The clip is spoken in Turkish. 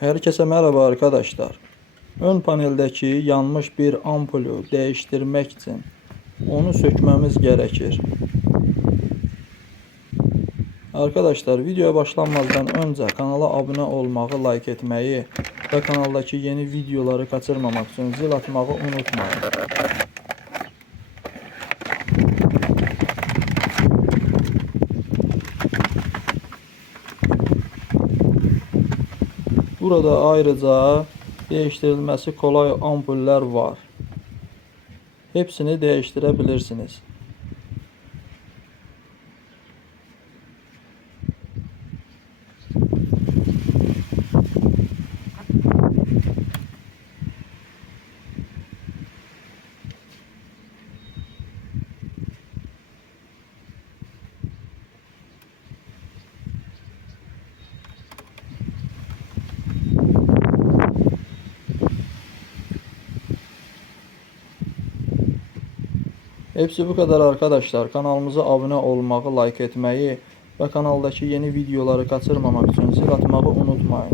Herkese merhaba arkadaşlar. Ön paneldeki yanmış bir ampulü değiştirmek için onu sökmemiz gerekir. Arkadaşlar videoya başlanmadan önce kanala abone olmağı, like etmeyi ve kanaldaki yeni videoları kaçırmamak için zil atmağı unutmayın. Burada ayrıca değiştirilmesi kolay ampuller var. Hepsini değiştirebilirsiniz. Hepsi bu kadar arkadaşlar. Kanalımıza abone olmağı, like etmeyi ve kanaldaki yeni videoları kaçırmamak için zil atmağı unutmayın.